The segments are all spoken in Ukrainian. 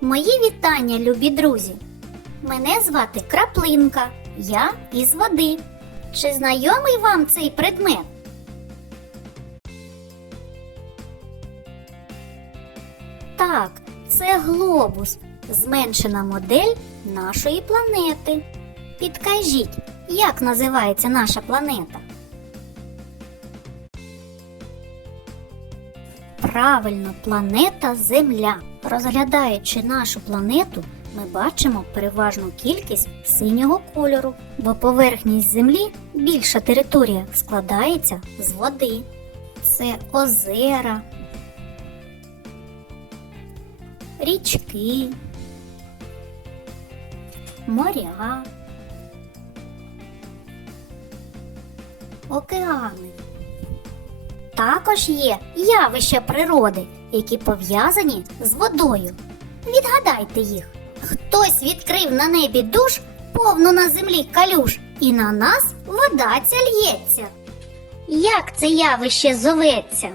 Мої вітання, любі друзі! Мене звати Краплинка, я із води. Чи знайомий вам цей предмет? Так, це глобус, зменшена модель нашої планети. Підкажіть, як називається наша планета? Правильно, планета Земля. Розглядаючи нашу планету, ми бачимо переважну кількість синього кольору, бо поверхність Землі, більша територія, складається з води. Це озера, річки, моря, океани. Також є явища природи, які пов'язані з водою. Відгадайте їх. Хтось відкрив на небі душ, повну на землі калюш, і на нас вода ця лється. Як це явище зоветься?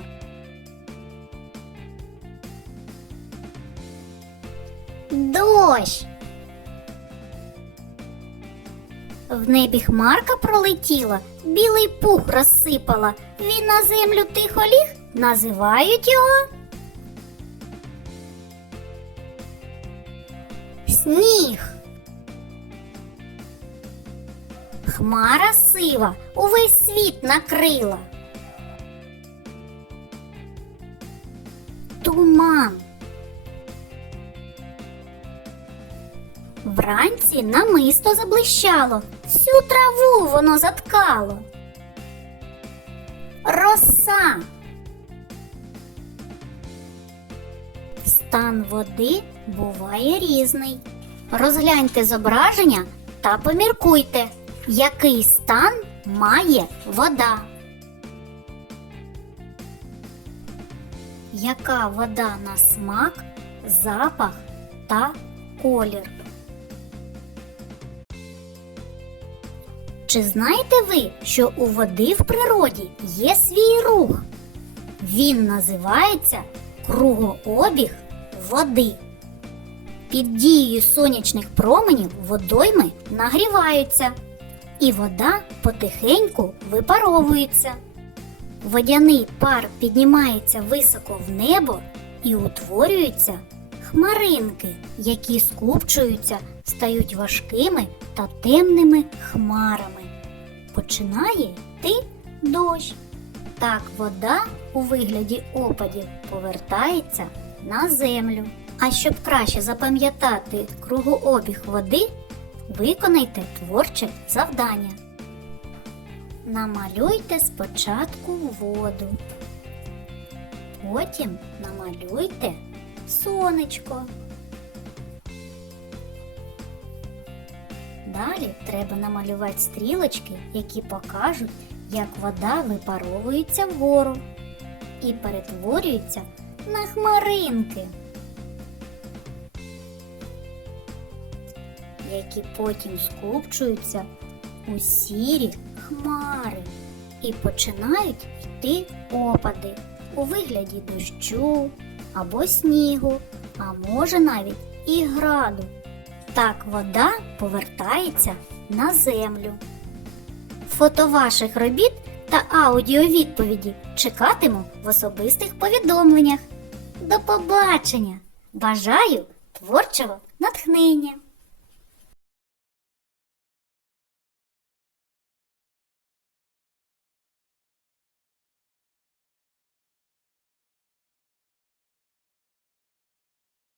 Дощ. В небі хмарка пролетіла, білий пух розсипала. Він на землю тихо ліг, називають його. Сніг. Хмара сива увесь світ накрила. Туман. Вранці намисто заблищало, всю траву воно заткало. Роса. Стан води буває різний. Розгляньте зображення та поміркуйте, який стан має вода. Яка вода на смак, запах та колір? Чи знаєте ви, що у води в природі є свій рух? Він називається кругообіг води. Під дією сонячних променів водойми нагріваються, і вода потихеньку випаровується. Водяний пар піднімається високо в небо і утворюються хмаринки, які скупчуються, стають важкими та темними хмарами. Починає йти дощ. Так вода у вигляді опадів повертається на землю. А щоб краще запам'ятати кругообіг води, виконайте творче завдання. Намалюйте спочатку воду. Потім намалюйте сонечко. Далі треба намалювати стрілочки, які покажуть, як вода випаровується вгору і перетворюється на хмаринки, які потім скупчуються у сірі хмари і починають йти опади у вигляді дощу або снігу, а може навіть і граду. Так вода повертається на землю. Фото ваших робіт та аудіовідповіді чекатиму в особистих повідомленнях. До побачення! Бажаю творчого натхнення!